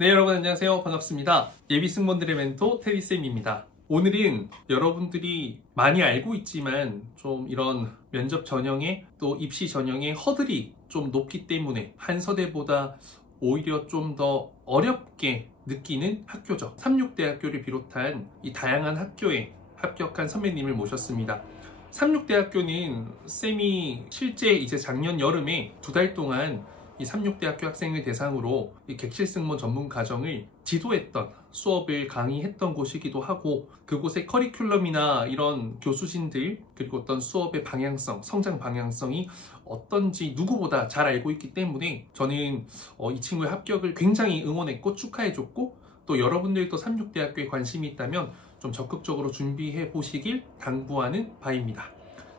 네, 여러분 안녕하세요. 반갑습니다. 예비 승무원들의 멘토 테디쌤입니다. 오늘은 여러분들이 많이 알고 있지만 좀 이런 면접 전형에 또 입시 전형의 허들이 좀 높기 때문에 한서대보다 오히려 좀 더 어렵게 느끼는 학교죠. 삼육대학교를 비롯한 이 다양한 학교에 합격한 선배님을 모셨습니다. 삼육대학교는 쌤이 실제 이제 작년 여름에 2달 동안 이 삼육대학교 학생을 대상으로 이 객실승무원 전문 과정을 지도했던 수업을 강의했던 곳이기도 하고, 그곳의 커리큘럼이나 이런 교수진들 그리고 어떤 수업의 방향성, 성장 방향성이 어떤지 누구보다 잘 알고 있기 때문에 저는 이 친구의 합격을 굉장히 응원했고 축하해줬고, 또 여러분들도 삼육대학교에 관심이 있다면 좀 적극적으로 준비해 보시길 당부하는 바입니다.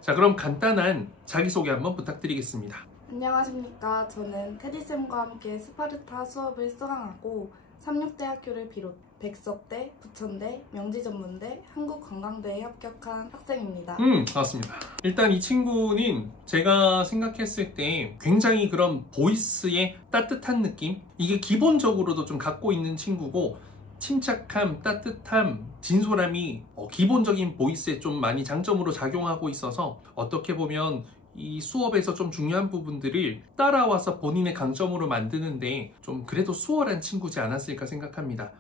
자, 그럼 간단한 자기소개 한번 부탁드리겠습니다. 안녕하십니까. 저는 테디쌤과 함께 스파르타 수업을 수강하고 삼육대학교를 비롯 백석대, 부천대, 명지전문대, 한국관광대에 합격한 학생입니다. 반갑습니다. 일단 이 친구는 제가 생각했을 때 굉장히 그런 보이스의 따뜻한 느낌? 이게 기본적으로도 좀 갖고 있는 친구고, 침착함, 따뜻함, 진솔함이 기본적인 보이스에 좀 많이 장점으로 작용하고 있어서 어떻게 보면 이 수업에서 좀 중요한 부분들을 따라와서 본인의 강점으로 만드는데 좀 그래도 수월한 친구지 않았을까 생각합니다.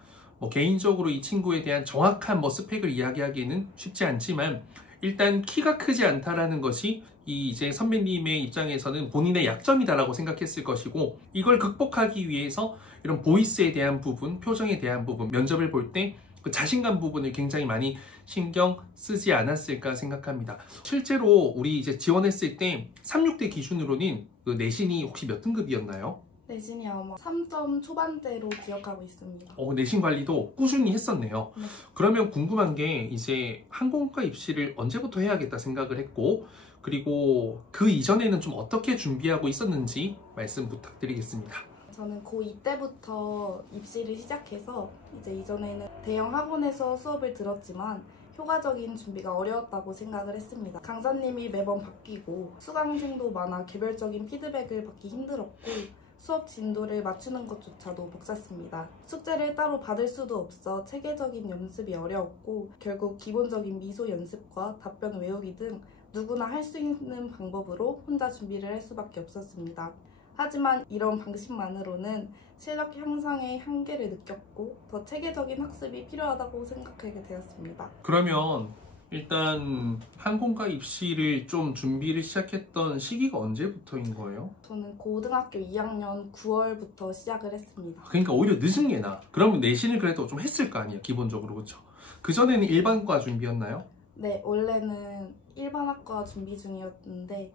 개인적으로 이 친구에 대한 정확한 스펙을 이야기하기는 쉽지 않지만, 일단 키가 크지 않다라는 것이 이제 선배님의 입장에서는 본인의 약점이다라고 생각했을 것이고, 이걸 극복하기 위해서 이런 보이스에 대한 부분, 표정에 대한 부분, 면접을 볼 때 그 자신감 부분을 굉장히 많이 신경 쓰지 않았을까 생각합니다. 실제로 우리 이제 지원했을 때 36대 기준으로는 그 내신이 혹시 몇 등급이었나요? 내신이 아마 3점 초반대로 기억하고 있습니다. 내신 관리도 꾸준히 했었네요. 네. 그러면 궁금한 게, 이제 항공과 입시를 언제부터 해야겠다 생각을 했고, 그리고 그 이전에는 좀 어떻게 준비하고 있었는지 말씀 부탁드리겠습니다. 저는 고2 때부터 입시를 시작해서 이제 이전에는 대형 학원에서 수업을 들었지만 효과적인 준비가 어려웠다고 생각을 했습니다. 강사님이 매번 바뀌고 수강생도 많아 개별적인 피드백을 받기 힘들었고, 수업 진도를 맞추는 것조차도 벅찼습니다. 숙제를 따로 받을 수도 없어 체계적인 연습이 어려웠고, 결국 기본적인 미소 연습과 답변 외우기 등 누구나 할 수 있는 방법으로 혼자 준비를 할 수밖에 없었습니다. 하지만 이런 방식만으로는 실력 향상의 한계를 느꼈고, 더 체계적인 학습이 필요하다고 생각하게 되었습니다. 그러면 일단 항공과 입시를 좀 준비를 시작했던 시기가 언제부터인 거예요? 저는 고등학교 2학년 9월부터 시작을 했습니다. 그러니까 오히려 늦은 게 나. 그러면 내신을 그래도 좀 했을 거 아니에요, 기본적으로. 그렇죠? 그전에는 일반과 준비였나요? 네, 원래는 일반학과 준비 중이었는데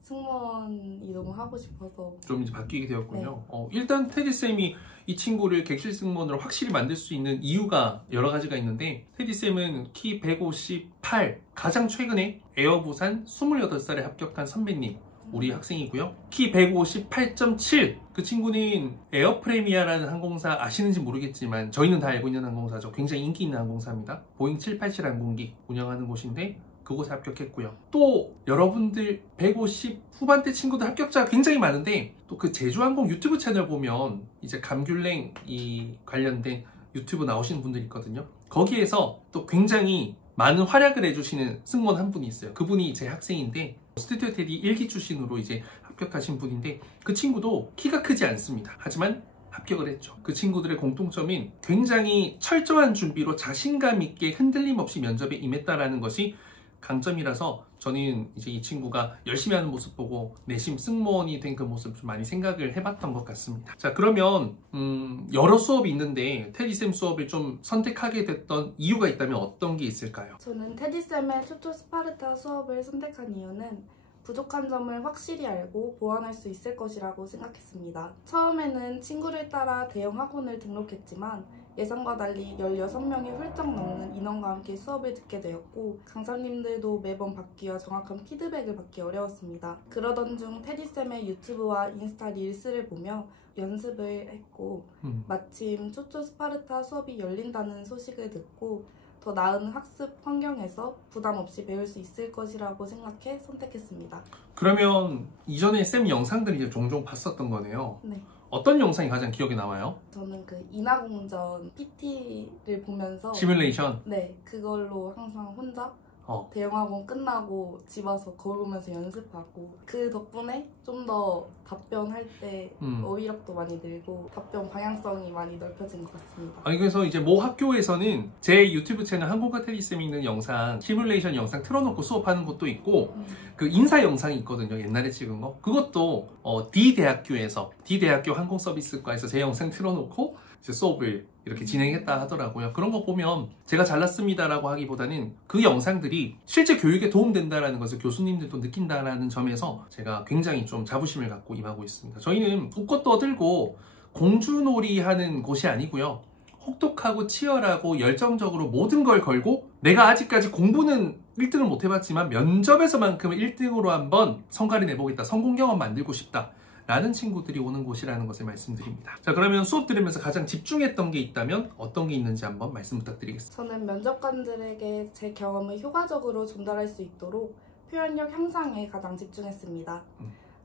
승무원이 너무 하고 싶어서 좀 이제 바뀌게 되었군요. 네. 일단 테디쌤이 이 친구를 객실 승무원으로 확실히 만들 수 있는 이유가 여러 가지가 있는데, 테디쌤은 키 158, 가장 최근에 에어부산 28살에 합격한 선배님, 우리 학생이고요. 키 158.7. 그 친구는 에어프레미아라는 항공사 아시는지 모르겠지만 저희는 다 알고 있는 항공사죠. 굉장히 인기 있는 항공사입니다. 보잉 787 항공기 운영하는 곳인데 그곳에 합격했고요. 또 여러분들 150 후반대 친구들 합격자가 굉장히 많은데, 또 그 제주항공 유튜브 채널 보면 이제 감귤랭 이 관련된 유튜브 나오시는 분들이 있거든요. 거기에서 또 굉장히 많은 활약을 해주시는 승무원 한 분이 있어요. 그분이 제 학생인데 스튜디오 테디 1기 출신으로 이제 합격하신 분인데, 그 친구도 키가 크지 않습니다. 하지만 합격을 했죠. 그 친구들의 공통점인 굉장히 철저한 준비로 자신감 있게 흔들림 없이 면접에 임했다라는 것이 강점이라서, 저는 이제 이 친구가 열심히 하는 모습 보고 내심 승무원이 된 그 모습 좀 많이 생각을 해봤던 것 같습니다. 자, 그러면 여러 수업이 있는데 테디쌤 수업을 좀 선택하게 됐던 이유가 있다면 어떤 게 있을까요? 저는 테디쌤의 초초 스파르타 수업을 선택한 이유는 부족한 점을 확실히 알고 보완할 수 있을 것이라고 생각했습니다. 처음에는 친구를 따라 대형 학원을 등록했지만 예상과 달리 16명이 훌쩍 넘는 인원과 함께 수업을 듣게 되었고, 강사님들도 매번 바뀌어 정확한 피드백을 받기 어려웠습니다. 그러던 중 테디쌤의 유튜브와 인스타 릴스를 보며 연습을 했고, 마침 초초 스파르타 수업이 열린다는 소식을 듣고 더 나은 학습 환경에서 부담 없이 배울 수 있을 것이라고 생각해 선택했습니다. 그러면 이전에 쌤 영상들 이제 종종 봤었던 거네요. 네. 어떤 영상이 가장 기억에 남아요? 저는 그 인하공전 PT를 보면서 시뮬레이션? 네, 그걸로 항상 혼자 대형학원 끝나고 집 와서 거울 보면서 연습하고 그 덕분에 좀 더 답변할 때 어휘력도 많이 늘고 답변 방향성이 많이 넓혀진 것 같습니다. 아니 그래서 이제 모 학교에서는 제 유튜브 채널 한국어 테디쌤이 있는 영상 시뮬레이션 영상 틀어놓고 수업하는 것도 있고 그 인사 영상이 있거든요. 옛날에 찍은 거 그것도 D대학교 항공서비스과에서 제 영상 틀어놓고 이제 수업을 이렇게 진행했다 하더라고요. 그런 거 보면 제가 잘났습니다라고 하기보다는 그 영상들이 실제 교육에 도움된다라는 것을 교수님들도 느낀다라는 점에서 제가 굉장히 좀 자부심을 갖고 임하고 있습니다. 저희는 웃고 떠들고 공주놀이 하는 곳이 아니고요. 혹독하고 치열하고 열정적으로 모든 걸 걸고 내가 아직까지 공부는 1등을 못 해봤지만 면접에서만큼은 1등으로 한번 성과를 내보겠다. 성공 경험 만들고 싶다. 라는 친구들이 오는 곳이라는 것을 말씀드립니다. 자, 그러면 수업 들으면서 가장 집중했던 게 있다면 어떤 게 있는지 한번 말씀 부탁드리겠습니다. 저는 면접관들에게 제 경험을 효과적으로 전달할 수 있도록 표현력 향상에 가장 집중했습니다.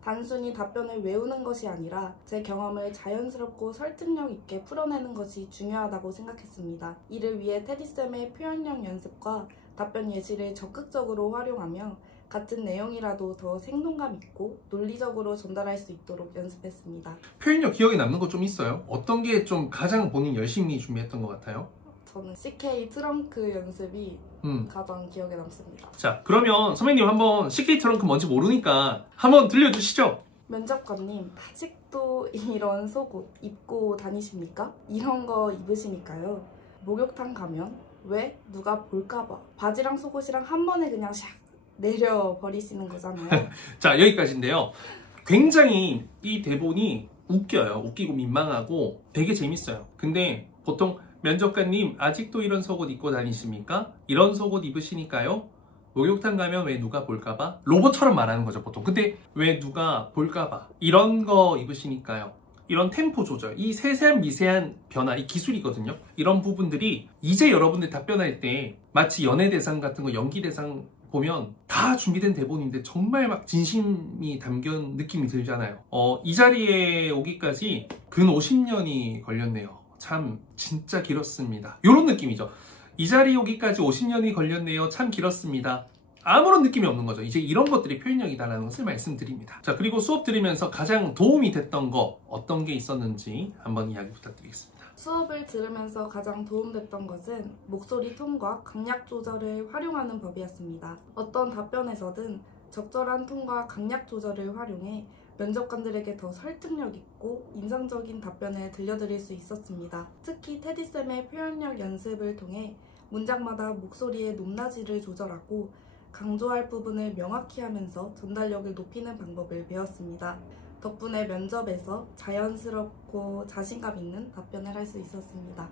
단순히 답변을 외우는 것이 아니라 제 경험을 자연스럽고 설득력 있게 풀어내는 것이 중요하다고 생각했습니다. 이를 위해 테디쌤의 표현력 연습과 답변 예시를 적극적으로 활용하며 같은 내용이라도 더 생동감 있고 논리적으로 전달할 수 있도록 연습했습니다. 표현력 기억에 남는 거 좀 있어요? 어떤 게 좀 가장 본인 열심히 준비했던 것 같아요? 저는 CK 트렁크 연습이 가장 기억에 남습니다. 자, 그러면 선배님 한번 CK 트렁크 뭔지 모르니까 한번 들려주시죠. 면접관님, 아직도 이런 속옷 입고 다니십니까? 이런 거 입으시니까요. 목욕탕 가면 왜? 누가 볼까봐 바지랑 속옷이랑 한 번에 그냥 샥 내려버리시는 거잖아요. 자, 여기까지인데요. 굉장히 이 대본이 웃겨요. 웃기고 민망하고 되게 재밌어요. 근데 보통 면접관님 아직도 이런 속옷 입고 다니십니까? 이런 속옷 입으시니까요. 목욕탕 가면 왜 누가 볼까봐? 로봇처럼 말하는 거죠 보통. 근데 왜 누가 볼까봐? 이런 거 입으시니까요. 이런 템포 조절, 이 세세한 미세한 변화, 이 기술이거든요. 이런 부분들이 이제 여러분들 답변할 때 마치 연예대상 같은 거 연기대상 보면 다 준비된 대본인데 정말 막 진심이 담긴 느낌이 들잖아요. 이 자리에 오기까지 근 50년이 걸렸네요. 참 진짜 길었습니다. 이런 느낌이죠. 이 자리에 오기까지 50년이 걸렸네요. 참 길었습니다. 아무런 느낌이 없는 거죠. 이제 이런 것들이 표현력이다라는 것을 말씀드립니다. 자, 그리고 수업 들으면서 가장 도움이 됐던 거 어떤 게 있었는지 한번 이야기 부탁드리겠습니다. 수업을 들으면서 가장 도움됐던 것은 목소리 톤과 강약 조절을 활용하는 법이었습니다. 어떤 답변에서든 적절한 톤과 강약 조절을 활용해 면접관들에게 더 설득력 있고 인상적인 답변을 들려드릴 수 있었습니다. 특히 테디쌤의 표현력 연습을 통해 문장마다 목소리의 높낮이를 조절하고 강조할 부분을 명확히 하면서 전달력을 높이는 방법을 배웠습니다. 덕분에 면접에서 자연스럽고 자신감 있는 답변을 할 수 있었습니다.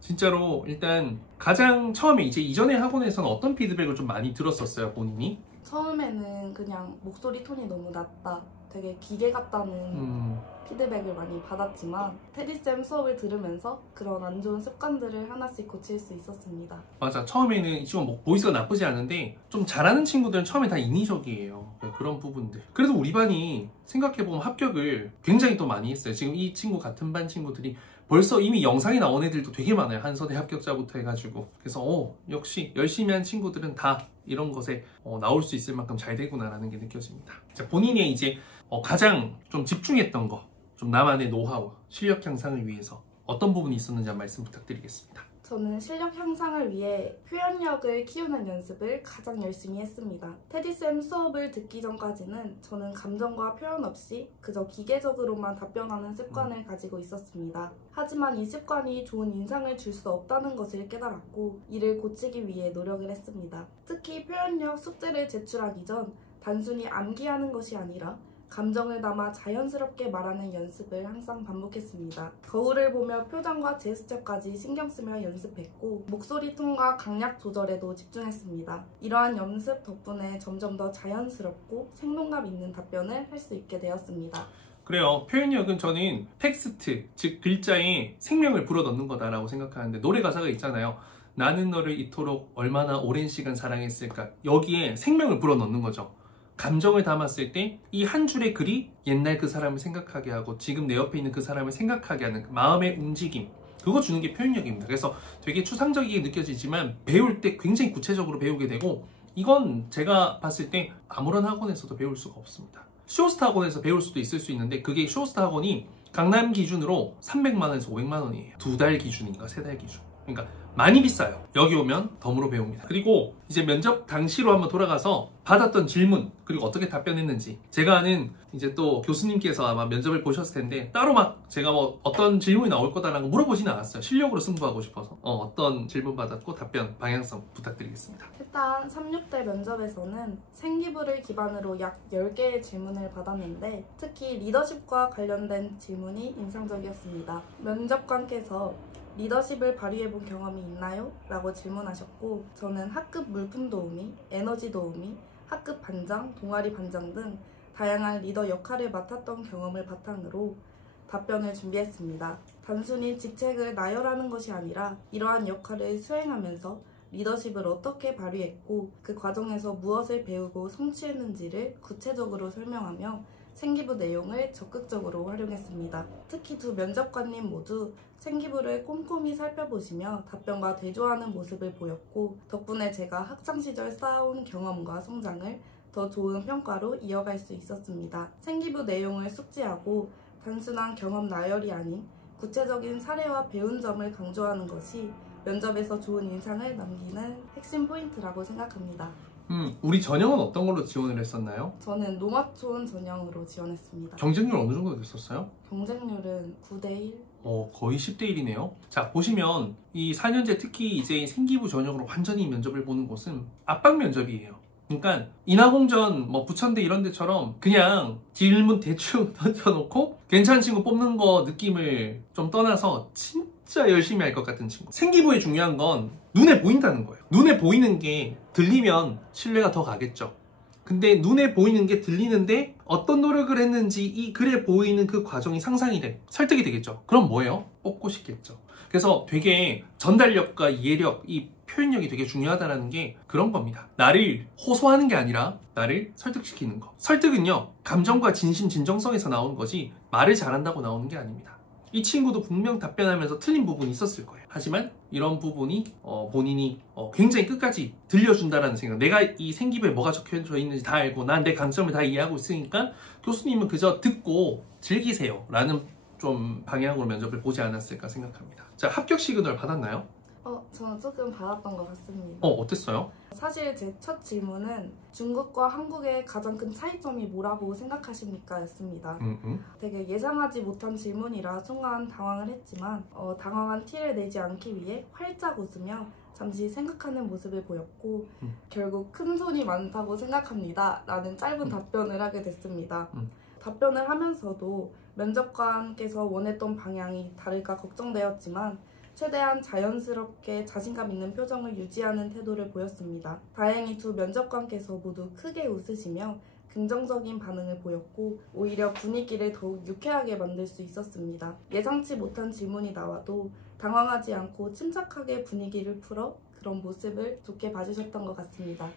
진짜로 일단 가장 처음에 이제 이전의 학원에서는 어떤 피드백을 좀 많이 들었었어요, 본인이? 처음에는 그냥 목소리 톤이 너무 낮다, 되게 기계 같다는 피드백을 많이 받았지만 테디쌤 수업을 들으면서 그런 안 좋은 습관들을 하나씩 고칠 수 있었습니다. 맞아, 처음에는 지금 보이스가 나쁘지 않은데 좀 잘하는 친구들은 처음에 다 인위적이에요. 그런 부분들. 그래도 우리 반이 생각해보면 합격을 굉장히 또 많이 했어요. 지금 이 친구 같은 반 친구들이 벌써 이미 영상에 나온 애들도 되게 많아요. 한서대 합격자부터 해가지고. 그래서 역시 열심히 한 친구들은 다 이런 것에 나올 수 있을 만큼 잘 되구나라는 게 느껴집니다. 자, 본인의 이제 가장 좀 집중했던 거, 좀 나만의 노하우, 실력 향상을 위해서 어떤 부분이 있었는지 한 말씀 부탁드리겠습니다. 저는 실력 향상을 위해 표현력을 키우는 연습을 가장 열심히 했습니다. 테디쌤 수업을 듣기 전까지는 저는 감정과 표현 없이 그저 기계적으로만 답변하는 습관을 가지고 있었습니다. 하지만 이 습관이 좋은 인상을 줄 수 없다는 것을 깨달았고 이를 고치기 위해 노력을 했습니다. 특히 표현력 숙제를 제출하기 전 단순히 암기하는 것이 아니라 감정을 담아 자연스럽게 말하는 연습을 항상 반복했습니다. 거울을 보며 표정과 제스처까지 신경 쓰며 연습했고 목소리 톤과 강약 조절에도 집중했습니다. 이러한 연습 덕분에 점점 더 자연스럽고 생동감 있는 답변을 할 수 있게 되었습니다. 그래요. 표현력은 저는 텍스트, 즉 글자에 생명을 불어넣는 거다라고 생각하는데 노래 가사가 있잖아요. 나는 너를 이토록 얼마나 오랜 시간 사랑했을까. 여기에 생명을 불어넣는 거죠. 감정을 담았을 때 이 한 줄의 글이 옛날 그 사람을 생각하게 하고 지금 내 옆에 있는 그 사람을 생각하게 하는 그 마음의 움직임, 그거 주는 게 표현력입니다. 그래서 되게 추상적이게 느껴지지만 배울 때 굉장히 구체적으로 배우게 되고, 이건 제가 봤을 때 아무런 학원에서도 배울 수가 없습니다. 쇼스타 학원에서 배울 수도 있을 수 있는데 그게 쇼스타 학원이 강남 기준으로 300만 원에서 500만 원이에요. 2달 기준인가 3달 기준. 그러니까 많이 비싸요. 여기 오면 덤으로 배웁니다. 그리고 이제 면접 당시로 한번 돌아가서 받았던 질문, 그리고 어떻게 답변했는지, 제가 아는 이제 또 교수님께서 아마 면접을 보셨을 텐데 따로 막 제가 뭐 어떤 질문이 나올 거다라는 거 물어보지는 않았어요. 실력으로 승부하고 싶어서 어떤 질문 받았고 답변 방향성 부탁드리겠습니다. 일단 3,6대 면접에서는 생기부를 기반으로 약 10개의 질문을 받았는데 특히 리더십과 관련된 질문이 인상적이었습니다. 면접관께서 리더십을 발휘해본 경험이 있나요? 라고 질문하셨고, 저는 학급 물품 도우미, 에너지 도우미, 학급 반장, 동아리 반장 등 다양한 리더 역할을 맡았던 경험을 바탕으로 답변을 준비했습니다. 단순히 직책을 나열하는 것이 아니라 이러한 역할을 수행하면서 리더십을 어떻게 발휘했고 그 과정에서 무엇을 배우고 성취했는지를 구체적으로 설명하며 생기부 내용을 적극적으로 활용했습니다. 특히 두 면접관님 모두 생기부를 꼼꼼히 살펴보시며 답변과 대조하는 모습을 보였고, 덕분에 제가 학창시절 쌓아온 경험과 성장을 더 좋은 평가로 이어갈 수 있었습니다. 생기부 내용을 숙지하고 단순한 경험 나열이 아닌 구체적인 사례와 배운 점을 강조하는 것이 면접에서 좋은 인상을 남기는 핵심 포인트라고 생각합니다. 우리 전형은 어떤 걸로 지원을 했었나요? 저는 노마촌 전형으로 지원했습니다. 경쟁률 어느 정도 됐었어요? 경쟁률은 9대1? 거의 10대 1이네요. 자, 보시면 이 4년제 특히 이제 생기부 전형으로 완전히 면접을 보는 곳은 압박 면접이에요. 그러니까 인하공전 뭐 부천대 이런 데처럼 그냥 질문 대충 던져놓고 괜찮은 친구 뽑는 거 느낌을 좀 떠나서 진짜 열심히 할 것 같은 친구. 생기부에 중요한 건 눈에 보인다는 거예요. 눈에 보이는 게 들리면 신뢰가 더 가겠죠. 근데 눈에 보이는 게 들리는데 어떤 노력을 했는지 이 글에 보이는 그 과정이 상상이 돼. 설득이 되겠죠. 그럼 뭐예요? 뽑고 싶겠죠. 그래서 되게 전달력과 이해력, 이 표현력이 되게 중요하다는 게 그런 겁니다. 나를 호소하는 게 아니라 나를 설득시키는 거. 설득은요, 감정과 진심, 진정성에서 나오는 거지 말을 잘한다고 나오는 게 아닙니다. 이 친구도 분명 답변하면서 틀린 부분이 있었을 거예요. 하지만 이런 부분이 본인이 굉장히 끝까지 들려준다는 생각, 내가 이 생기부에 뭐가 적혀져 있는지 다 알고 난 내 강점을 다 이해하고 있으니까 교수님은 그저 듣고 즐기세요 라는 좀 방향으로 면접을 보지 않았을까 생각합니다. 자, 합격 시그널 받았나요? 저는 조금 받았던 것 같습니다. 어땠어요? 사실 제 첫 질문은 중국과 한국의 가장 큰 차이점이 뭐라고 생각하십니까? 였습니다. 되게 예상하지 못한 질문이라 순간 당황을 했지만 당황한 티를 내지 않기 위해 활짝 웃으며 잠시 생각하는 모습을 보였고 결국 큰 손이 많다고 생각합니다 라는 짧은 답변을 하게 됐습니다. 답변을 하면서도 면접관께서 원했던 방향이 다를까 걱정되었지만 최대한 자연스럽게 자신감 있는 표정을 유지하는 태도를 보였습니다. 다행히 두 면접관께서 모두 크게 웃으시며 긍정적인 반응을 보였고 오히려 분위기를 더욱 유쾌하게 만들 수 있었습니다. 예상치 못한 질문이 나와도 당황하지 않고 침착하게 분위기를 풀어 그런 모습을 좋게 봐주셨던 것 같습니다.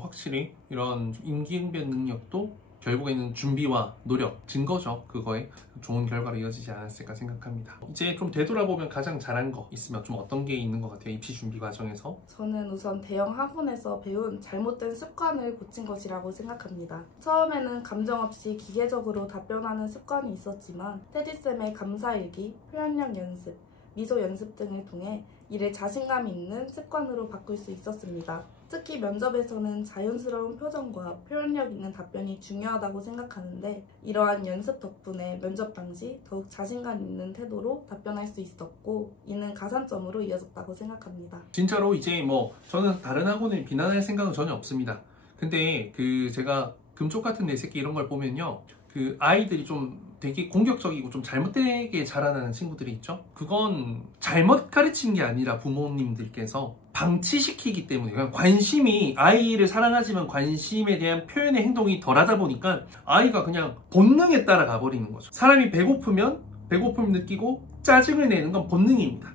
확실히 이런 임기응변 능력도 결국에는 준비와 노력, 증거죠. 그거에 좋은 결과로 이어지지 않았을까 생각합니다. 이제 좀 되돌아보면 가장 잘한 거 있으면 좀 어떤 게 있는 것 같아요? 입시 준비 과정에서? 저는 우선 대형 학원에서 배운 잘못된 습관을 고친 것이라고 생각합니다. 처음에는 감정 없이 기계적으로 답변하는 습관이 있었지만 테디쌤의 감사일기, 표현력 연습, 미소 연습 등을 통해 이를 자신감 있는 습관으로 바꿀 수 있었습니다. 특히 면접에서는 자연스러운 표정과 표현력 있는 답변이 중요하다고 생각하는데 이러한 연습 덕분에 면접 당시 더욱 자신감 있는 태도로 답변할 수 있었고 이는 가산점으로 이어졌다고 생각합니다. 진짜로 이제 저는 다른 학원을 비난할 생각은 전혀 없습니다. 근데 제가 금쪽 같은 내 새끼 이런 걸 보면요, 그 아이들이 좀 되게 공격적이고 좀 잘못되게 자라나는 친구들이 있죠. 그건 잘못 가르친 게 아니라 부모님들께서 방치시키기 때문에, 그냥 관심이, 아이를 사랑하지만 관심에 대한 표현의 행동이 덜하다 보니까 아이가 그냥 본능에 따라가 버리는 거죠. 사람이 배고프면 배고픔을 느끼고 짜증을 내는 건 본능입니다.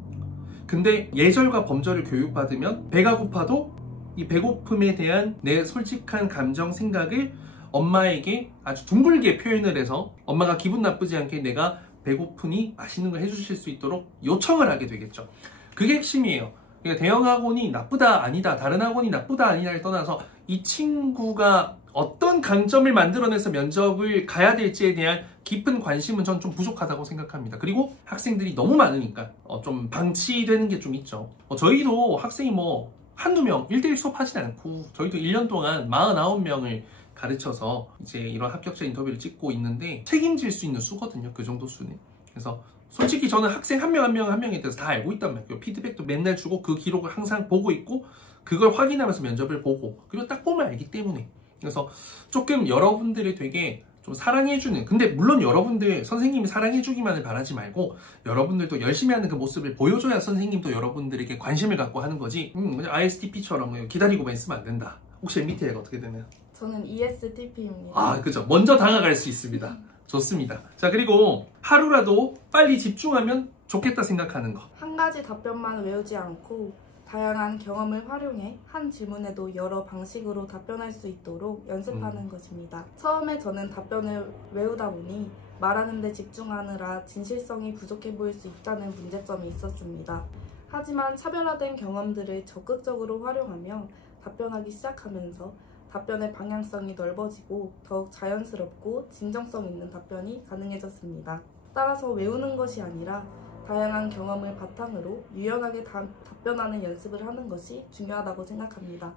근데 예절과 범절을 교육받으면 배가 고파도 이 배고픔에 대한 내 솔직한 감정, 생각을 엄마에게 아주 둥글게 표현을 해서 엄마가 기분 나쁘지 않게 내가 배고프니 맛있는 걸 해주실 수 있도록 요청을 하게 되겠죠. 그게 핵심이에요. 그러니까 대형 학원이 나쁘다 아니다, 다른 학원이 나쁘다 아니다를 떠나서 이 친구가 어떤 강점을 만들어내서 면접을 가야 될지에 대한 깊은 관심은 전 좀 부족하다고 생각합니다. 그리고 학생들이 너무 많으니까 좀 방치되는 게 좀 있죠. 저희도 학생이 뭐 한두 명 1대1 수업하진 않고 저희도 1년 동안 49명을 가르쳐서 이제 이런 합격자 인터뷰를 찍고 있는데 책임질 수 있는 수거든요. 그 정도 수는. 그래서 솔직히 저는 학생 한 명 한 명 한 명에 대해서 다 알고 있단 말이에요. 피드백도 맨날 주고 그 기록을 항상 보고 있고 그걸 확인하면서 면접을 보고 그리고 딱 보면 알기 때문에. 그래서 조금 여러분들을 되게 좀 사랑해주는, 근데 물론 여러분들 선생님이 사랑해주기만을 바라지 말고 여러분들도 열심히 하는 그 모습을 보여줘야 선생님도 여러분들에게 관심을 갖고 하는 거지. 그냥 ISTP처럼 기다리고만 있으면 안 된다. 혹시 MBTI가 어떻게 되나요? 저는 ESTP입니다. 아, 그죠. 먼저 다가갈 수 있습니다. 좋습니다. 자, 그리고 하루라도 빨리 집중하면 좋겠다 생각하는 거. 한 가지 답변만 외우지 않고 다양한 경험을 활용해 한 질문에도 여러 방식으로 답변할 수 있도록 연습하는 것입니다. 처음에 저는 답변을 외우다 보니 말하는 데 집중하느라 진실성이 부족해 보일 수 있다는 문제점이 있었습니다. 하지만 차별화된 경험들을 적극적으로 활용하며 답변하기 시작하면서 답변의 방향성이 넓어지고 더욱 자연스럽고 진정성 있는 답변이 가능해졌습니다. 따라서 외우는 것이 아니라 다양한 경험을 바탕으로 유연하게 답변하는 연습을 하는 것이 중요하다고 생각합니다.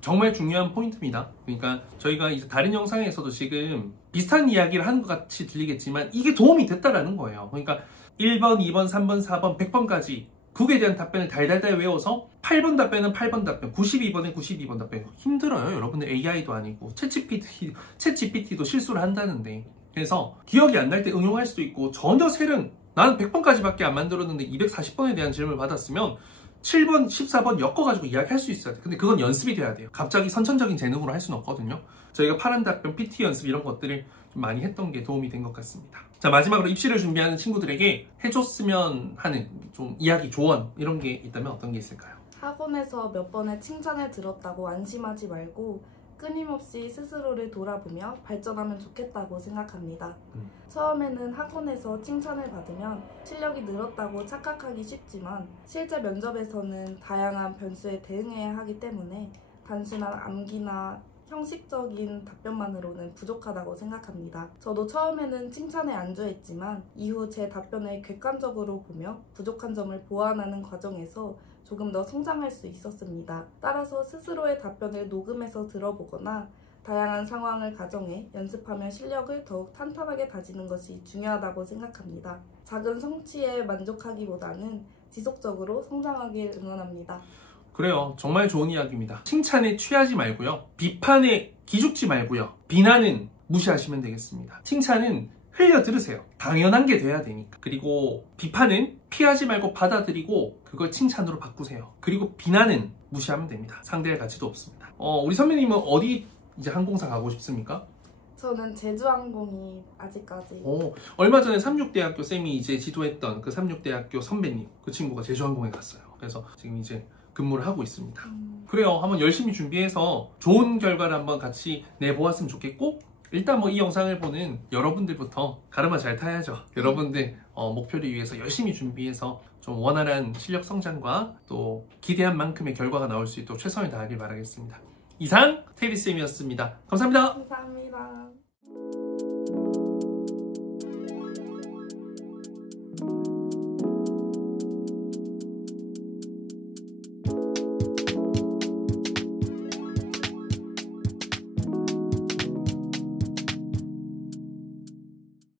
정말 중요한 포인트입니다. 그러니까 저희가 이제 다른 영상에서도 지금 비슷한 이야기를 하는 것 같이 들리겠지만 이게 도움이 됐다라는 거예요. 그러니까 1번, 2번, 3번, 4번, 100번까지 국에 대한 답변을 달달달 외워서 8번 답변은 8번 답변, 92번은 92번 답변. 힘들어요. 여러분들 AI도 아니고 챗GPT도 실수를 한다는데. 그래서 기억이 안 날 때 응용할 수도 있고 전혀 새는 나는 100번까지밖에 안 만들었는데 240번에 대한 질문을 받았으면 7번, 14번 엮어가지고 이야기할 수 있어야 돼요. 근데 그건 연습이 돼야 돼요. 갑자기 선천적인 재능으로 할 수는 없거든요. 저희가 파란 답변, PT 연습 이런 것들을 좀 많이 했던 게 도움이 된 것 같습니다. 자, 마지막으로 입시를 준비하는 친구들에게 해줬으면 하는 좀 이야기, 조언 이런 게 있다면 어떤 게 있을까요? 학원에서 몇 번의 칭찬을 들었다고 안심하지 말고 끊임없이 스스로를 돌아보며 발전하면 좋겠다고 생각합니다. 처음에는 학원에서 칭찬을 받으면 실력이 늘었다고 착각하기 쉽지만 실제 면접에서는 다양한 변수에 대응해야 하기 때문에 단순한 암기나 형식적인 답변만으로는 부족하다고 생각합니다. 저도 처음에는 칭찬에 안주했지만 이후 제 답변을 객관적으로 보며 부족한 점을 보완하는 과정에서 조금 더 성장할 수 있었습니다. 따라서 스스로의 답변을 녹음해서 들어보거나 다양한 상황을 가정해 연습하며 실력을 더욱 탄탄하게 다지는 것이 중요하다고 생각합니다. 작은 성취에 만족하기보다는 지속적으로 성장하길 응원합니다. 그래요. 정말 좋은 이야기입니다. 칭찬에 취하지 말고요. 비판에 기죽지 말고요. 비난은 무시하시면 되겠습니다. 칭찬은 흘려 들으세요. 당연한 게 돼야 되니까. 그리고 비판은 피하지 말고 받아들이고 그걸 칭찬으로 바꾸세요. 그리고 비난은 무시하면 됩니다. 상대할 가치도 없습니다. 우리 선배님은 어디 이제 항공사 가고 싶습니까? 저는 제주항공이 아직까지. 얼마 전에 삼육대학교 쌤이 이제 지도했던 그 삼육대학교 선배님, 그 친구가 제주항공에 갔어요. 그래서 지금 이제 근무를 하고 있습니다. 그래요. 한번 열심히 준비해서 좋은 결과를 한번 같이 내보았으면 좋겠고, 일단 뭐 이 영상을 보는 여러분들부터 가르마 잘 타야죠. 여러분들 목표를 위해서 열심히 준비해서 좀 원활한 실력 성장과 또 기대한 만큼의 결과가 나올 수 있도록 최선을 다하길 바라겠습니다. 이상 테리쌤이었습니다. 감사합니다. 감사합니다.